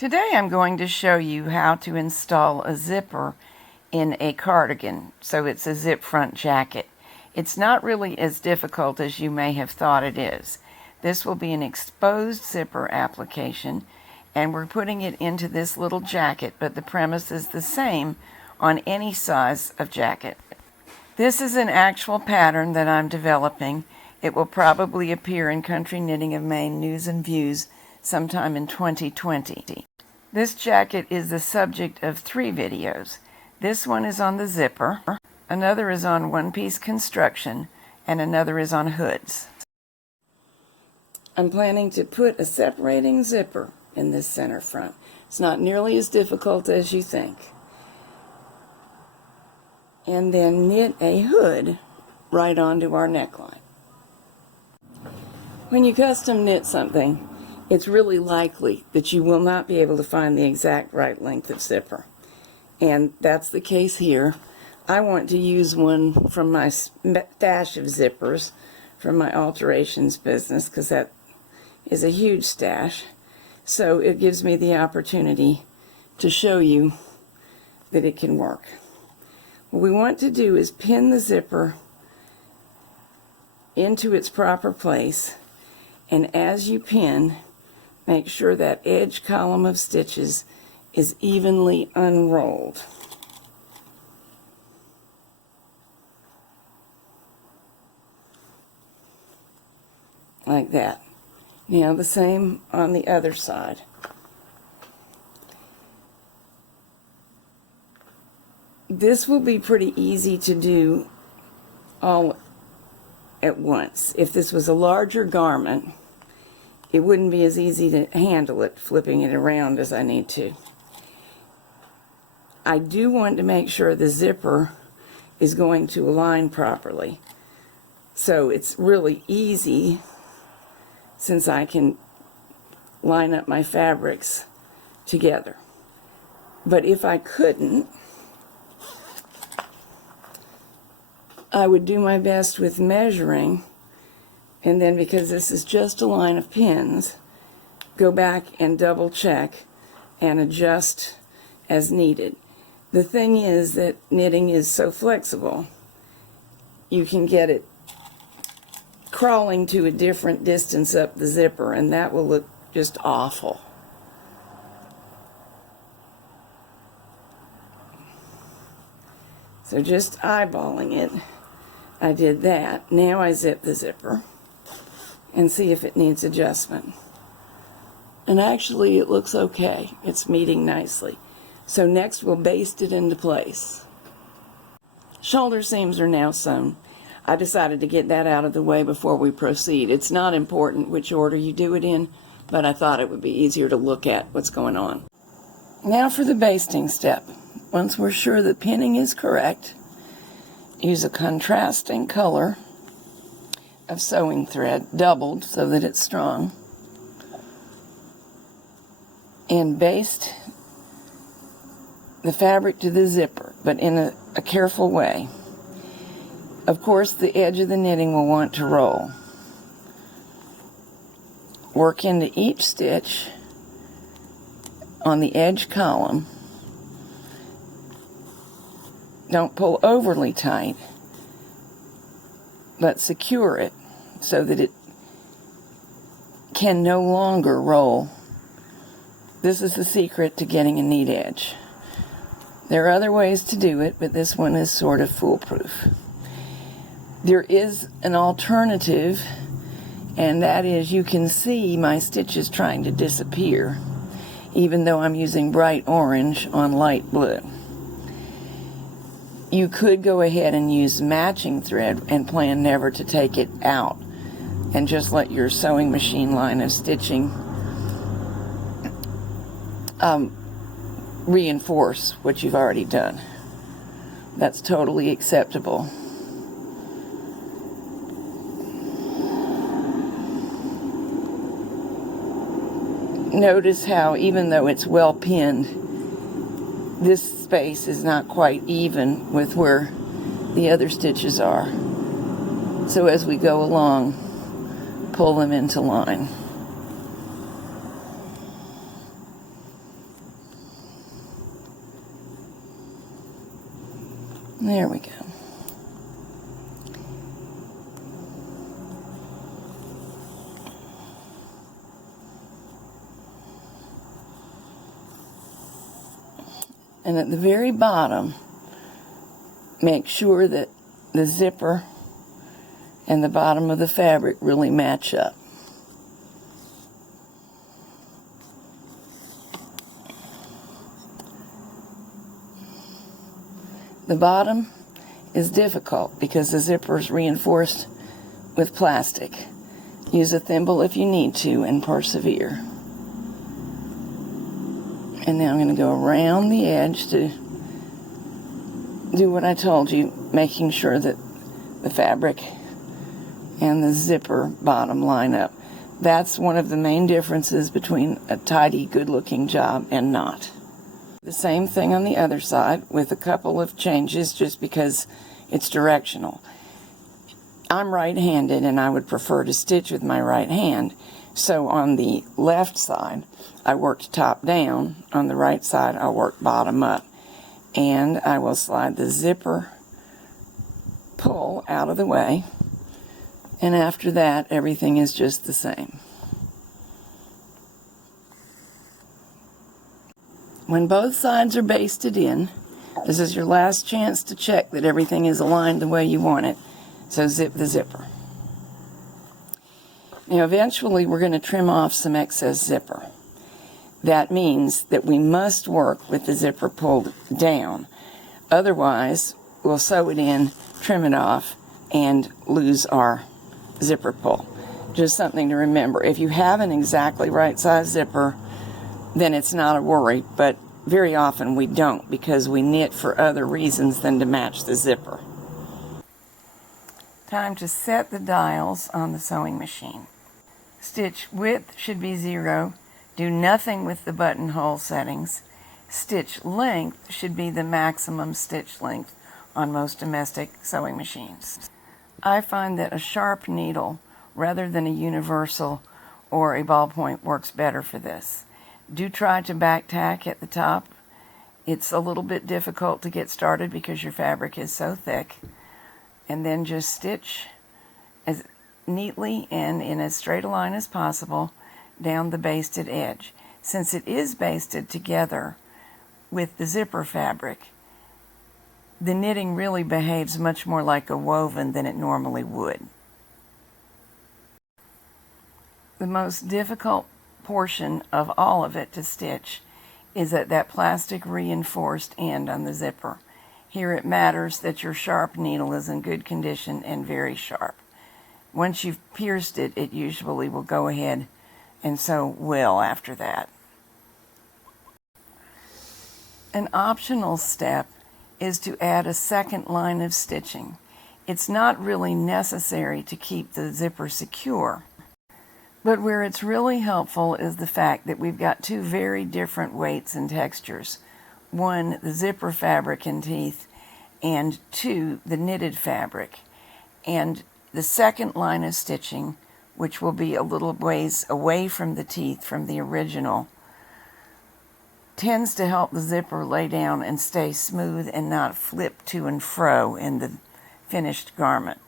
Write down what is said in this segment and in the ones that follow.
Today I'm going to show you how to install a zipper in a cardigan, so it's a zip front jacket. It's not really as difficult as you may have thought it is. This will be an exposed zipper application, and we're putting it into this little jacket, but the premise is the same on any size of jacket. This is an actual pattern that I'm developing. It will probably appear in Country Knitting of Maine News and Views sometime in 2020. This jacket is the subject of 3 videos. This one is on the zipper, another is on one-piece construction, and another is on hoods. I'm planning to put a separating zipper in this center front. It's not nearly as difficult as you think. And then knit a hood right onto our neckline. When you custom knit something, it's really likely that you will not be able to find the exact right length of zipper. And that's the case here. I want to use one from my stash of zippers from my alterations business, because that is a huge stash. So it gives me the opportunity to show you that it can work. What we want to do is pin the zipper into its proper place, and as you pin, make sure that edge column of stitches is evenly unrolled. Like that. Now the same on the other side. This will be pretty easy to do all at once. If this was a larger garment, it wouldn't be as easy to handle it, flipping it around as I need to. I do want to make sure the zipper is going to align properly. So it's really easy, since I can line up my fabrics together. But if I couldn't, I would do my best with measuring, and then, because this is just a line of pins, go back and double check and adjust as needed. The thing is that knitting is so flexible, you can get it crawling to a different distance up the zipper, and that will look just awful. So just eyeballing it, I did that. Now I zip the zipper and see if it needs adjustment. And actually it looks okay. It's meeting nicely. So next we'll baste it into place. Shoulder seams are now sewn. I decided to get that out of the way before we proceed. It's not important which order you do it in, but I thought it would be easier to look at what's going on. Now for the basting step. Once we're sure the pinning is correct, use a contrasting color of sewing thread, doubled so that it's strong, and baste the fabric to the zipper, but in a careful way. Of course, the edge of the knitting will want to roll. Work into each stitch on the edge column. Don't pull overly tight, but secure it so that it can no longer roll. This is the secret to getting a neat edge. There are other ways to do it, but this one is sort of foolproof. There is an alternative, and that is you can see my stitches trying to disappear, even though I'm using bright orange on light blue. You could go ahead and use matching thread and plan never to take it out, and just let your sewing machine line of stitching reinforce what you've already done. That's totally acceptable. Notice how, even though it's well pinned, this space is not quite even with where the other stitches are. So as we go along, pull them into line. There we go. And at the very bottom, make sure that the zipper and the bottom of the fabric really match up. The bottom is difficult because the zipper is reinforced with plastic. Use a thimble if you need to and persevere. And now I'm going to go around the edge to do what I told you, making sure that the fabric and the zipper bottom line up. That's one of the main differences between a tidy, good-looking job and not. The same thing on the other side with a couple of changes just because it's directional. I'm right-handed and I would prefer to stitch with my right hand. So on the left side, I worked top down. On the right side, I worked bottom up. And I will slide the zipper pull out of the way. And after that, everything is just the same. When both sides are basted in, this is your last chance to check that everything is aligned the way you want it. So zip the zipper. Now eventually we're going to trim off some excess zipper. That means that we must work with the zipper pulled down. Otherwise, we'll sew it in, trim it off, and lose our zipper pull. Just something to remember. If you have an exactly right size zipper, then it's not a worry, but very often we don't because we knit for other reasons than to match the zipper. Time to set the dials on the sewing machine. Stitch width should be 0. Do nothing with the buttonhole settings. Stitch length should be the maximum stitch length on most domestic sewing machines. I find that a sharp needle rather than a universal or a ballpoint works better for this. Do try to back tack at the top. It's a little bit difficult to get started because your fabric is so thick. And then just stitch as neatly and in as straight a line as possible down the basted edge. Since it is basted together with the zipper fabric, the knitting really behaves much more like a woven than it normally would. The most difficult portion of all of it to stitch is at that plastic reinforced end on the zipper. Here it matters that your sharp needle is in good condition and very sharp. Once you've pierced it, it usually will go ahead and sew well after that. An optional step is to add a second line of stitching. It's not really necessary to keep the zipper secure, but where it's really helpful is the fact that we've got two very different weights and textures. One, the zipper fabric and teeth, and two, the knitted fabric. And the second line of stitching, which will be a little ways away from the teeth from the original, tends to help the zipper lay down and stay smooth and not flip to and fro in the finished garment.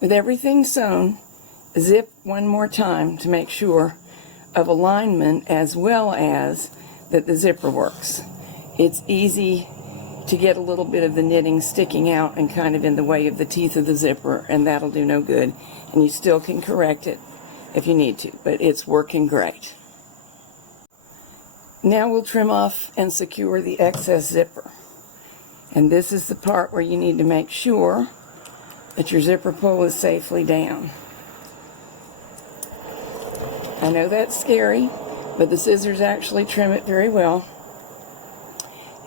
With everything sewn, zip one more time to make sure of alignment as well as that the zipper works. It's easy to get a little bit of the knitting sticking out and kind of in the way of the teeth of the zipper, and that'll do no good. And you still can correct it if you need to, but it's working great. Now we'll trim off and secure the excess zipper. And this is the part where you need to make sure that your zipper pull is safely down. I know that's scary, but the scissors actually trim it very well.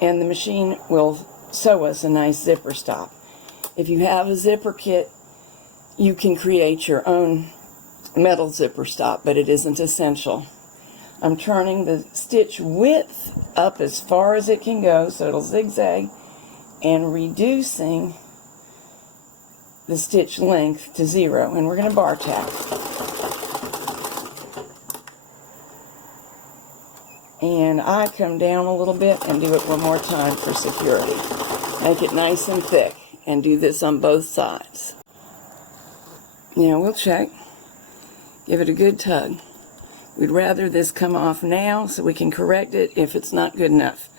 And the machine will sew us a nice zipper stop. If you have a zipper kit, you can create your own metal zipper stop, but it isn't essential. I'm turning the stitch width up as far as it can go, so it'll zigzag, and reducing the stitch length to 0, and we're going to bar tack. And I come down a little bit and do it one more time for security. Make it nice and thick, and do this on both sides. Now we'll check. Give it a good tug. We'd rather this come off now so we can correct it if it's not good enough.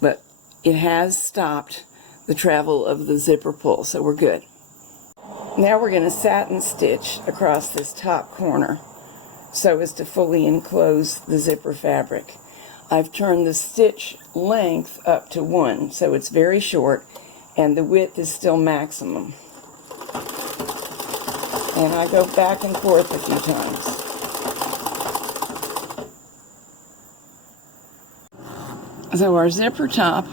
But it has stopped the travel of the zipper pull, so we're good. Now we're going to satin stitch across this top corner so as to fully enclose the zipper fabric. I've turned the stitch length up to 1, so it's very short, and the width is still maximum. And I go back and forth a few times. So our zipper top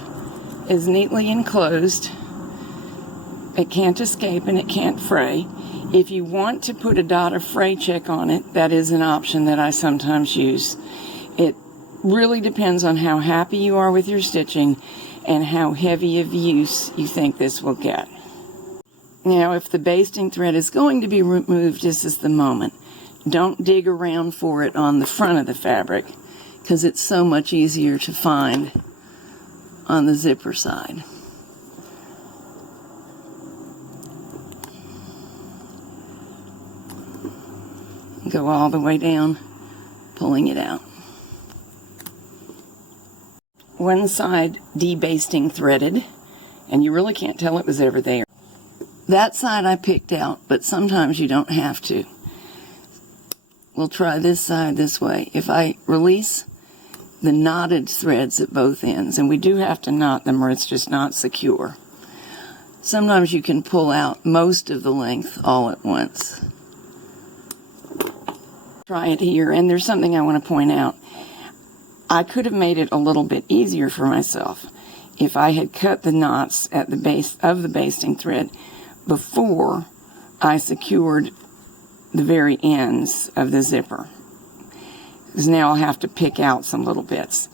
is neatly enclosed. It can't escape and it can't fray. If you want to put a dot of fray check on it, that is an option that I sometimes use. It really depends on how happy you are with your stitching and how heavy of use you think this will get. Now, if the basting thread is going to be removed, this is the moment. Don't dig around for it on the front of the fabric, because it's so much easier to find on the zipper side. Go all the way down, pulling it out. One side debasting threaded, and you really can't tell it was ever there. That side I picked out, but sometimes you don't have to. We'll try this side this way. If I release the knotted threads at both ends, and we do have to knot them or it's just not secure. Sometimes you can pull out most of the length all at once. Try it here, and there's something I want to point out. I could have made it a little bit easier for myself if I had cut the knots at the base of the basting thread before I secured the very ends of the zipper. Because now I'll have to pick out some little bits.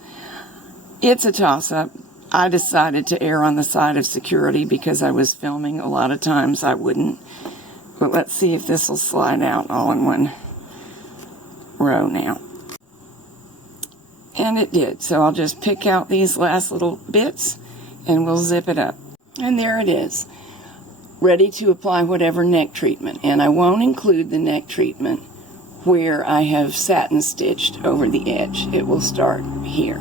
It's a toss-up. I decided to err on the side of security because I was filming. A lot of times I wouldn't. But let's see if this will slide out all in one row now. And it did. So I'll just pick out these last little bits and we'll zip it up. And there it is. Ready to apply whatever neck treatment. And I won't include the neck treatment where I have satin stitched over the edge. It will start here.